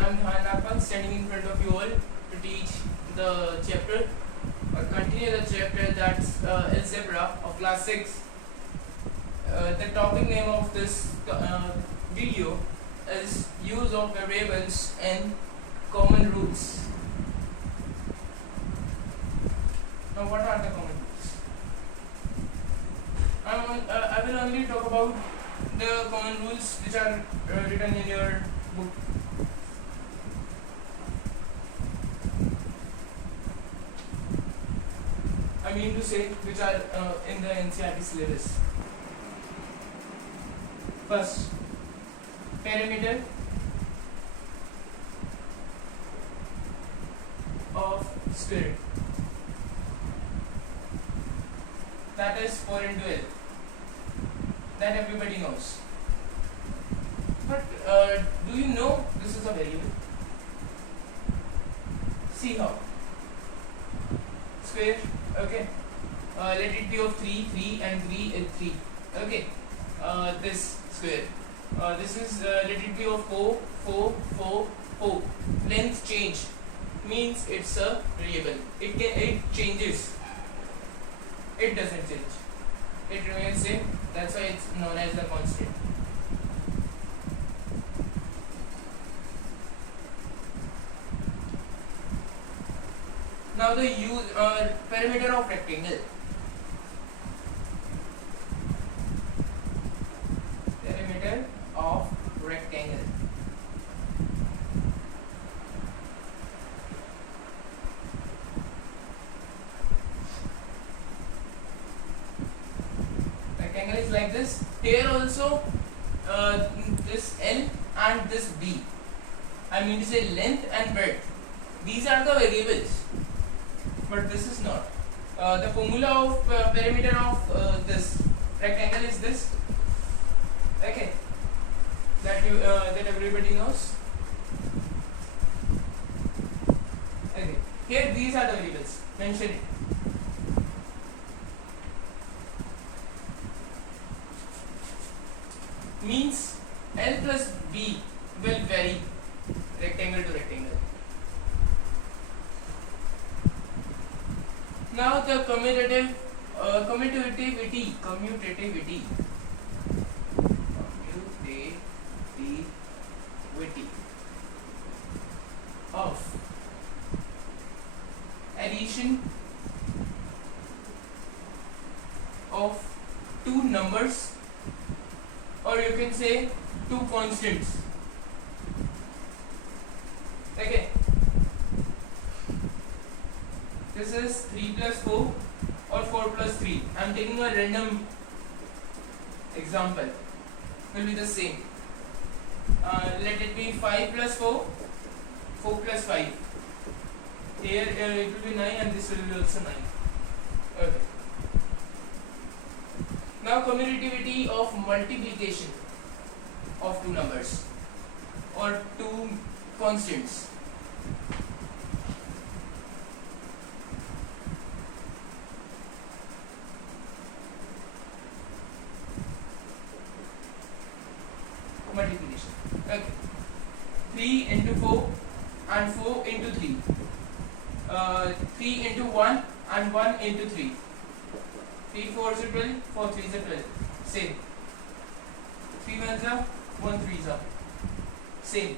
I am Dhawan Nakpan, standing in front of you all to teach the chapter or continue the chapter that's algebra of class 6. The topic name of this video is use of variables and common rules. Now, what are the common rules? I will only talk about the common rules which are written in your book. I mean to say, which are in the NCERT syllabus. First, perimeter of square. That is 4 into L. That everybody knows. But do you know this is a variable? See how. Square, okay. Let it be of 3, 3 and 3 is 3. Okay. This square. This is let it be of 4, 4, 4, 4. Length change means it's a variable. It changes. It doesn't change. It remains same. That's why it's known as the constant. Now the perimeter of rectangle. Perimeter of rectangle. Rectangle is like this. Here also this L and this B. I mean to say length and breadth. These are the variables. But this is not. The formula of perimeter of this rectangle is this. Okay, that everybody knows. Okay, here these are the variables. Mention it. Means L plus B will vary rectangle to rectangle. Now the commutativity of addition of two numbers, or you can say two constants. Okay. This is 3 plus 4 or 4 plus 3. I am taking a random example. Will be the same. Let it be 5 plus 4, 4 plus 5. Here it will be 9 and this will be also 9. Okay. Now commutativity of multiplication of two numbers or two constants. Multiplication. Okay. 3 into 4 and 4 into 3. 3 into 1 and 1 into 3. 3 4 is 12, 4 3 is 12. Same. 3 1s are 1 3s are. Same.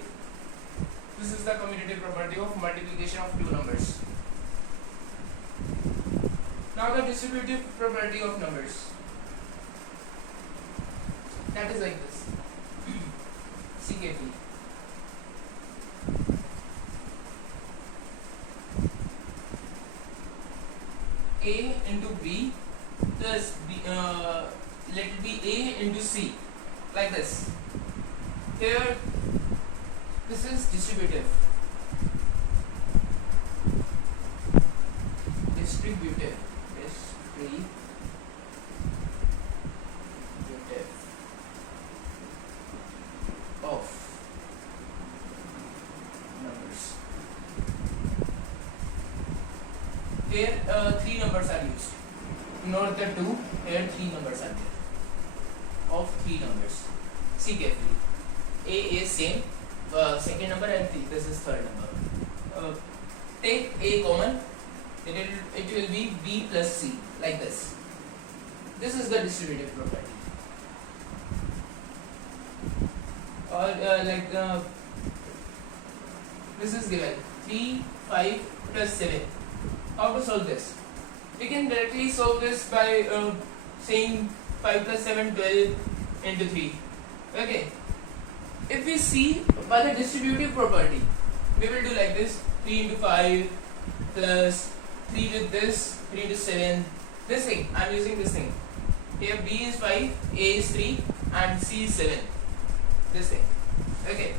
This is the commutative property of multiplication of two numbers. Now the distributive property of numbers. That is like this. See carefully. A into B plus B, let it be A into C, like this. Here, this is distributive. Distributive. Of numbers. Here, 3 numbers are used. Not the 2. Here, 3 numbers are there. Of 3 numbers. See carefully. A is same, second number and this is third number. Take A common, it will be B plus C, like this. This is the distributive property. Or this is given 3, 5 plus 7. How to solve this? We can directly solve this by saying 5 plus 7, 12 into 3. Okay. If we see by the distributive property, we will do like this: 3 into 5 plus 3 with this, 3 into 7. This thing, I am using this thing. Here B is 5, A is 3 and C is 7. This thing. Okay.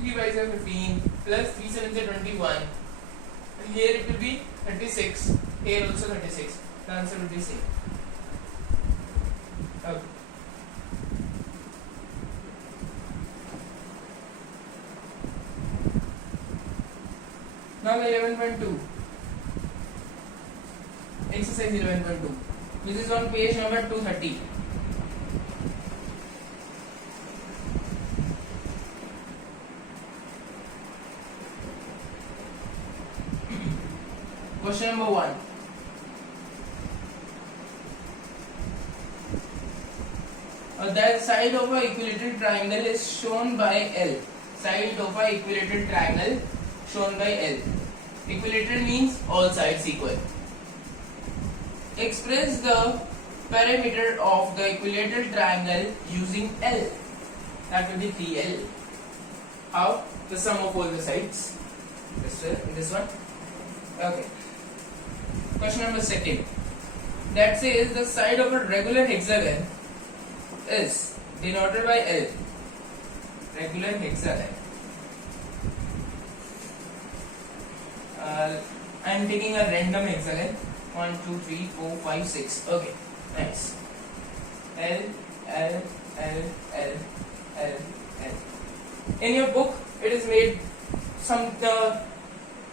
3 by 7 15 plus 3 7 is 21. And here it will be 36. Here also 36. The answer will be same. Okay. Now 11.2. Exercise 11.2. This is on page number 230. Question number 1. The side of an equilateral triangle is shown by L. Side of an equilateral triangle shown by L. Equilateral means all sides equal. Express the perimeter of the equilateral triangle using L. That will be 3L. How? The sum of all the sides. This one. Okay. Question number 2. That says the side of a regular hexagon is denoted by L. Regular hexagon. I am taking a random hexagon. 1, 2, 3, 4, 5, 6. Okay, nice. L, L, L, L, L, L. In your book, it is made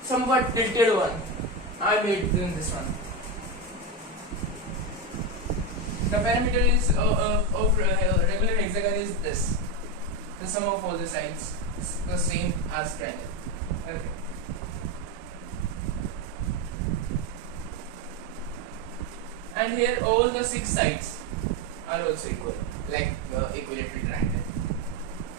somewhat tilted one. I made this one. The perimeter is of regular hexagon is this. The sum of all the sides is the same as triangle. Okay. And here all the 6 sides are also equal, like the equilateral triangle.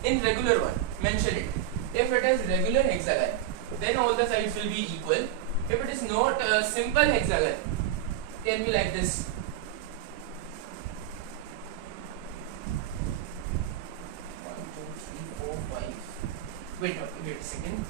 In regular one, mention it. If it is regular hexagon, then all the sides will be equal. If it is not a simple hexagon, it can be like this. 1, 2, 3, 4, 5. Wait a second.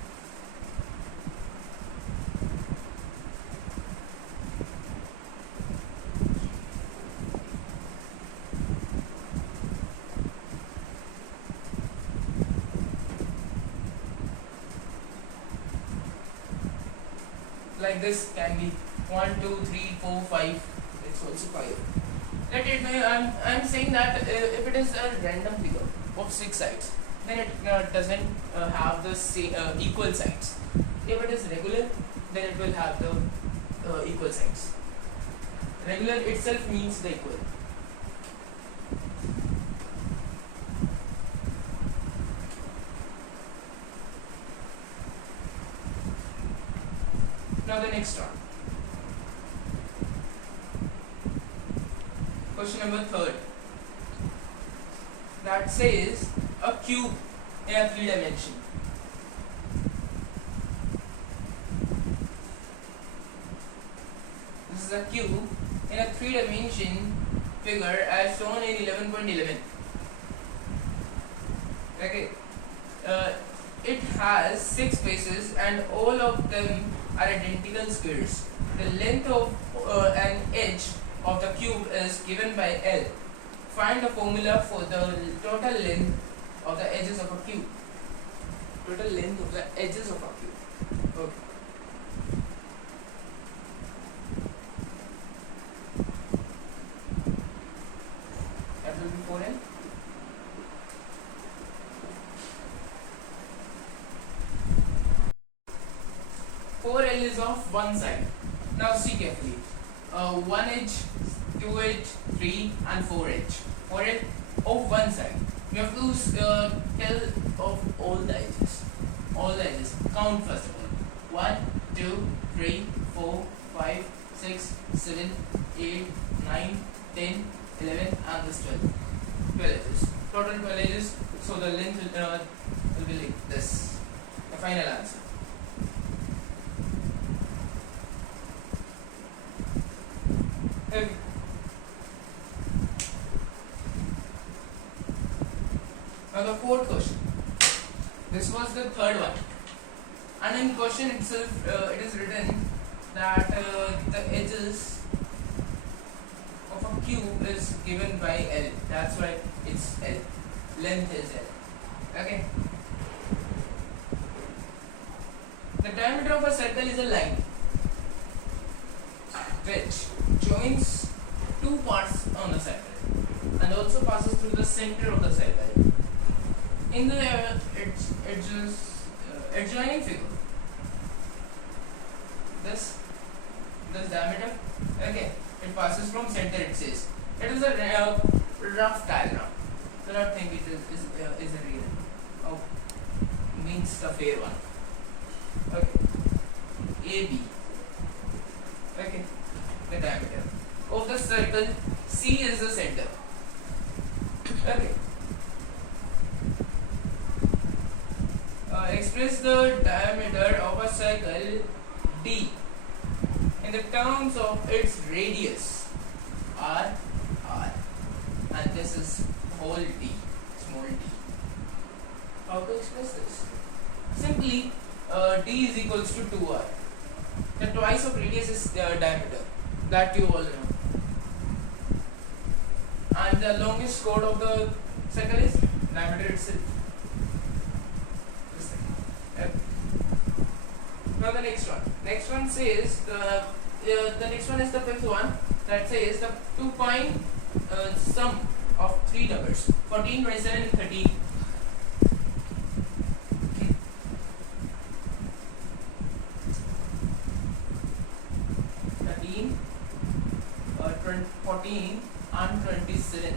Like this can be 1, 2, 3, 4, 5. It's also 5. Let it be. I'm saying that if it is a random figure of 6 sides, then it doesn't have the same, equal sides. If it is regular, then it will have the equal sides. Regular itself means the equal. Now the next one. Question number 3. That says a cube in a 3 dimension. This is a cube in a 3 dimension figure as shown in 11.11. Okay. It has 6 faces and all of them are identical squares. The length of an edge of the cube is given by L. Find the formula for the total length of the edges of a cube. Total length of the edges of a cube. Okay. That will be 4L. L is of one side. Now see carefully. 1 edge, 2 edge, 3 and 4 edge. 4 edge of one side. You have to tell of all the edges. All the edges. Count first of all. 1, 2, 3, 4, 5, 6, 7, 8, 9, 10, 11, and this 12. 12 edges. Total 12 edges. So the length will be like this. The final answer. Okay. Now the fourth question. This was the third one, and in question itself it is written that the edges of a cube is given by L. That's why it's L. Length is L. Okay. The diameter of a circle is a line which joins two parts on the circle and also passes through the center of the circle. In the adjoining figure, this diameter, okay, it passes from center. It says it is a rough diagram. Do not think it is a real. Oh, means the fair one. Okay, AB. Okay, the diameter of the circle. C is the center. Okay. Express the diameter of a circle D in the terms of its radius R, and this is whole D, small d. How to express this? Simply D is equals to 2R. The twice of radius is diameter, that you all know. And the longest chord of the circle is diameter itself. Now the next one. Next one says the next one is the fifth one, that says the 2-point sum of three numbers 14, 27 and 13. 14 and 27.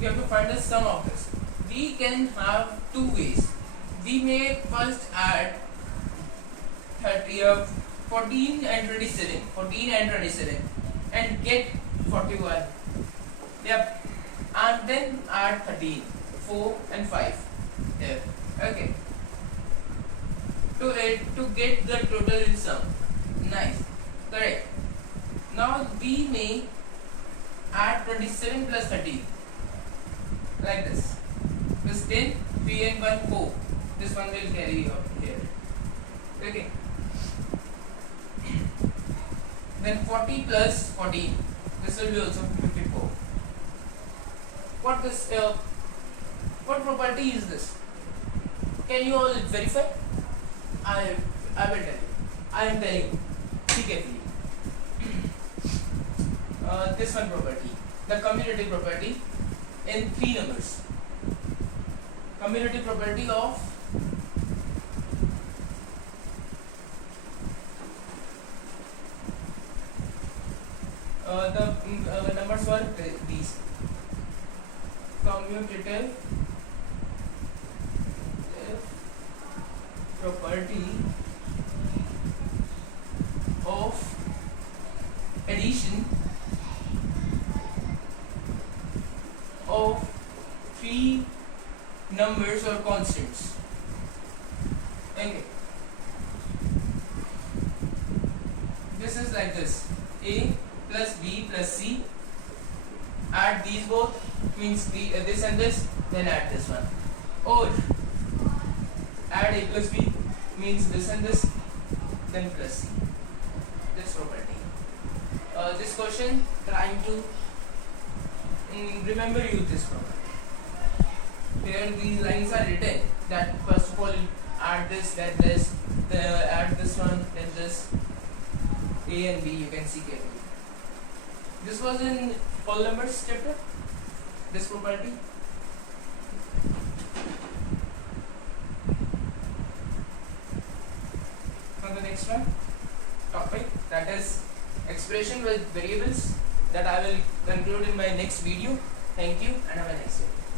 We have to find the sum of this. We can have two ways. We may first add 14 and 27 and get 41. Yep. And then add 13, 4 and 5. There. Okay. To get the total sum. Nice. Correct. Now we may add 27 plus 13 like this. This 10, 3 and 1, 4. This one will carry out here. Okay. Then 40 plus 14. This will be also 54. What property is this? Can you all verify? I will tell you. I am telling you. See carefully. This one property, the commutative property in three numbers. Commutative property of the numbers were these. Commutative property of addition of three numbers or constants. Okay. This is like this: A plus B plus C. Add these both, means this and this, then add this one. Or add A plus B, means this and this, then plus C. This property. This question trying to remember you this property. Here these lines are written that first of all add this, then this, add this one, then this. A and B you can see carefully. This was in whole numbers chapter, this property. Now the next one topic, that is expression with variables, that I will conclude in my next video. Thank you and have a nice day.